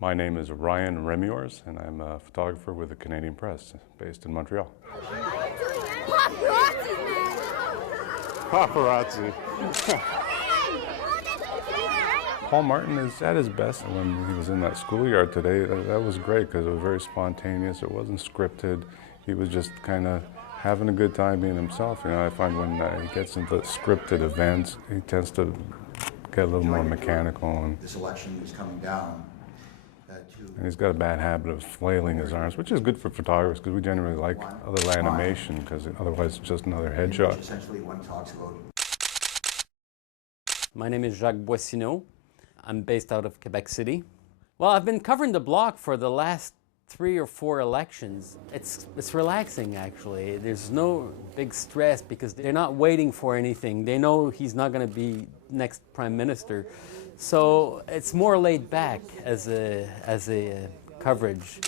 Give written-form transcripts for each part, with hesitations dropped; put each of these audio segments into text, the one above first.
My name is Ryan Remiors, and I'm a photographer with the Canadian Press, based in Montreal. Paparazzi, man! Paparazzi. Paul Martin is at his best when he was in that schoolyard today. That was great because it was very spontaneous. It wasn't scripted. He was just kind of having a good time being himself. You know, I find when he gets into scripted events, he tends to get a little more mechanical. And this election is coming down. And he's got a bad habit of flailing his arms, which is good for photographers because we generally like a little animation because otherwise it's just another headshot. Essentially, one talks about. My name is Jacques Boissineau. I'm based out of Quebec City. Well, I've been covering the block for the last 3 or 4 elections. It's relaxing, actually. There's no big stress because they're not waiting for anything. They know he's not going to be next prime minister. So it's more laid back as a coverage.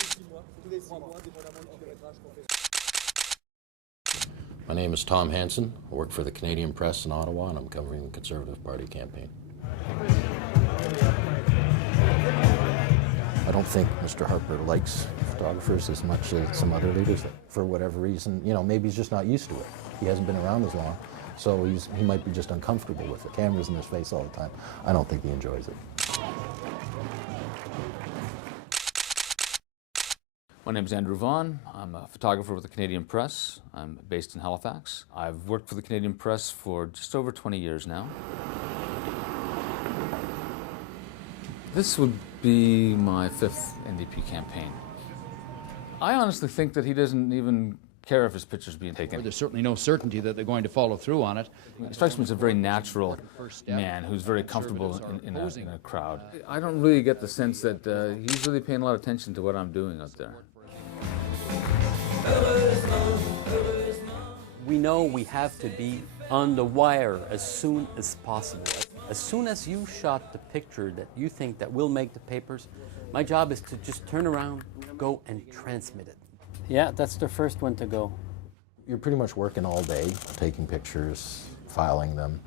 My name is Tom Hansen. I work for the Canadian Press in Ottawa, and I'm covering the Conservative Party campaign. I don't think Mr. Harper likes photographers as much as some other leaders. For whatever reason, you know, maybe he's just not used to it. He hasn't been around as long, so he might be just uncomfortable with it. Cameras in his face all the time. I don't think he enjoys it. My name is Andrew Vaughan. I'm a photographer with the Canadian Press. I'm based in Halifax. I've worked for the Canadian Press for just over 20 years now. This would be my 5th NDP campaign. I honestly think that he doesn't even care if his picture's being taken. There's certainly no certainty that they're going to follow through on it. It strikes me as a very natural man who's very comfortable in a crowd. I don't really get the sense that he's really paying a lot of attention to what I'm doing out there. We know we have to be on the wire as soon as possible. As soon as you shot the picture that you think that will make the papers, my job is to just turn around, go and transmit it. Yeah, that's the first one to go. You're pretty much working all day, taking pictures, filing them.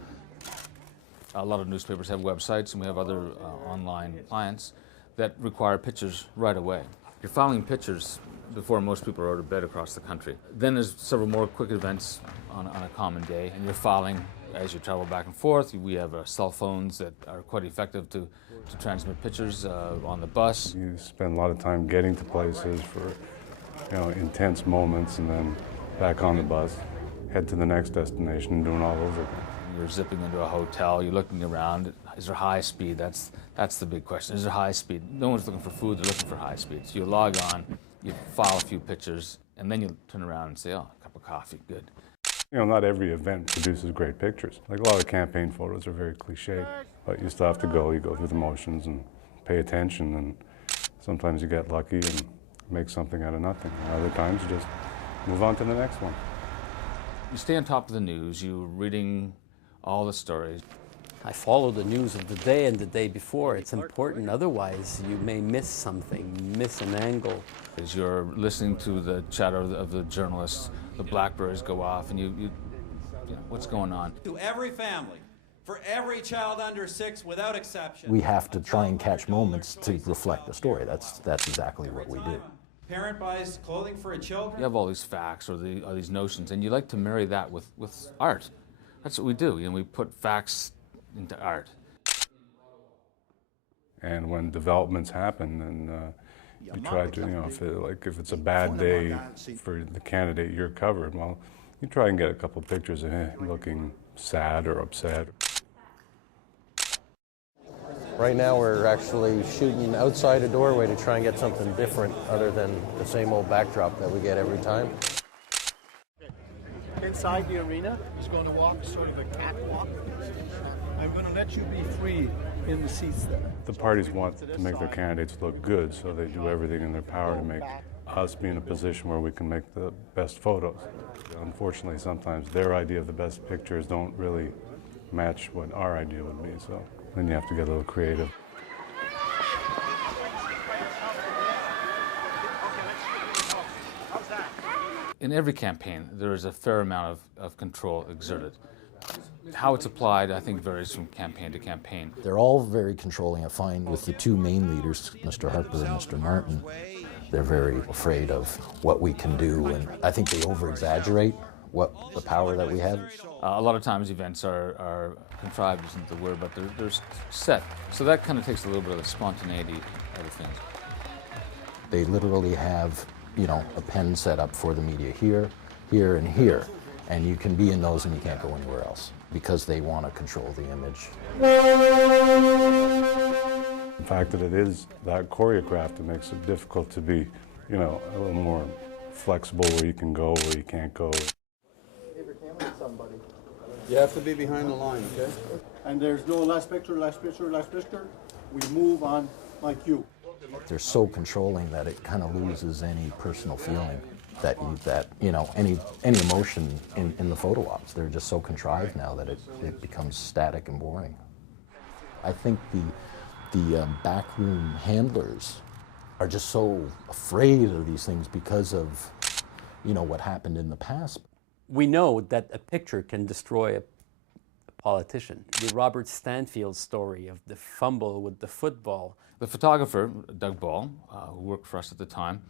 A lot of newspapers have websites, and we have other online clients that require pictures right away. You're filing pictures before most people are out of bed across the country. Then there's several more quick events on a common day, and you're filing as you travel back and forth. We have cell phones that are quite effective to transmit pictures on the bus. You spend a lot of time getting to places for, you know, intense moments, and then back on the bus, head to the next destination and doing all over again. You're zipping into a hotel, you're looking around. Is there high speed? That's the big question. Is there high speed? No one's looking for food, they're looking for high speed. So you log on, you file a few pictures, and then you turn around and say, oh, a cup of coffee, good. You know, not every event produces great pictures. Like a lot of campaign photos are very cliche, but you still have to go. You go through the motions and pay attention, and sometimes you get lucky and make something out of nothing. Other times you just move on to the next one. You stay on top of the news, you're reading all the stories. I follow the news of the day and the day before. It's important, otherwise you may miss something, miss an angle. As you're listening to the chatter of the journalists, the Blackberries go off, and you know, what's going on? To every family, for every child under 6, without exception. We have to try and catch moments to reflect the story. That's exactly what we do. Parent buys clothing for a children. You have all these facts or these notions, and you like to marry that with art. That's what we do. You know, we put facts into art. And when developments happen, then you try to, you know, if it's a bad day for the candidate you're covered, well, you try and get a couple of pictures of him looking sad or upset. Right now we're actually shooting outside a doorway to try and get something different other than the same old backdrop that we get every time. Inside the arena, he's going to walk sort of a catwalk. I'm going to let you be free in the seats there. The parties want to make their candidates look good, so they do everything in their power to make us be in a position where we can make the best photos. Unfortunately, sometimes their idea of the best pictures don't really match what our idea would be, so then you have to get a little creative. In every campaign, there is a fair amount of control exerted. How it's applied, I think, varies from campaign to campaign. They're all very controlling. I find with the two main leaders, Mr. Harper and Mr. Martin, they're very afraid of what we can do, and I think they over-exaggerate what the power that we have. A lot of times events are contrived, isn't the word, but they're set. So that kind of takes a little bit of the spontaneity out of things. They literally have, you know, a pen set up for the media here, here, and here. And you can be in those and you can't go anywhere else because they want to control the image. The fact that it is that choreographed, it makes it difficult to be, you know, a little more flexible where you can go, where you can't go. You have to be behind the line, okay? And there's no last picture, last picture, last picture. We move on like you. They're so controlling that it kind of loses any personal feeling that you know, any emotion in the photo ops. They're just so contrived now that it becomes static and boring. I think the backroom handlers are just so afraid of these things because of, you know, what happened in the past. We know that a picture can destroy a politician. The Robert Stanfield story of the fumble with the football. The photographer, Doug Ball, who worked for us at the time,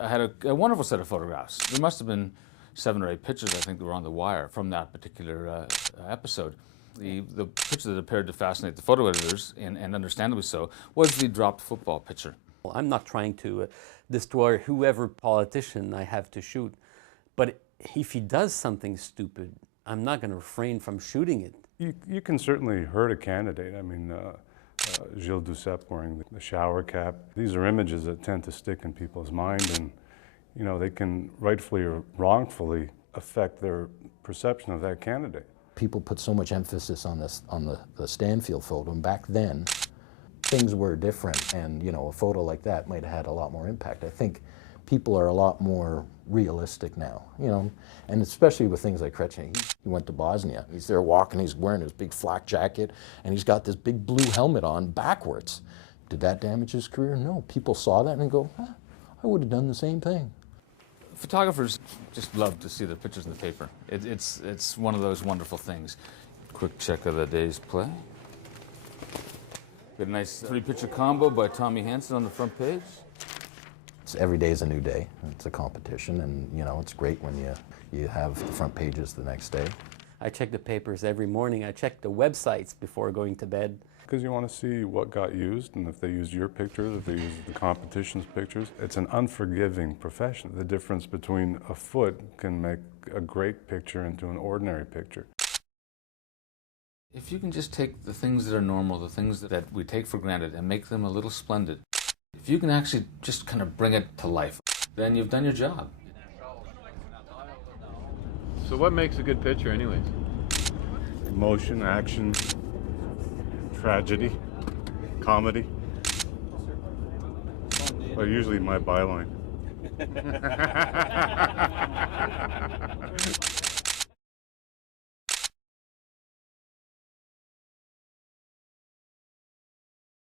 had a wonderful set of photographs. There must have been 7 or 8 pictures, I think, that were on the wire from that particular episode. The picture that appeared to fascinate the photo editors, and understandably so, was the dropped football picture. Well, I'm not trying to destroy whoever politician I have to shoot, but if he does something stupid, I'm not going to refrain from shooting it. You can certainly hurt a candidate. I mean, Gilles Duceppe wearing the shower cap. These are images that tend to stick in people's mind, and you know, they can rightfully or wrongfully affect their perception of that candidate. People put so much emphasis on this, on the Stanfield photo, and back then things were different, and you know, a photo like that might have had a lot more impact. I think people are a lot more realistic now, you know, and especially with things like Kretschmer. He went to Bosnia. He's there walking, he's wearing his big flak jacket, and he's got this big blue helmet on backwards. Did that damage his career? No. People saw that and go, I would have done the same thing. Photographers just love to see their pictures in the paper. It's one of those wonderful things. Quick check of the day's play. Got a nice 3-picture combo by Tommy Hansen on the front page. Every day is a new day. It's a competition, and you know, it's great when you have the front pages the next day. I check the papers every morning. I check the websites before going to bed. Because you want to see what got used, and if they used your pictures, if they used the competition's pictures. It's an unforgiving profession. The difference between a foot can make a great picture into an ordinary picture. If you can just take the things that are normal, the things that we take for granted, and make them a little splendid, if you can actually just kind of bring it to life, then you've done your job. So what makes a good picture anyways? Emotion, action, tragedy, comedy. Well, usually my byline.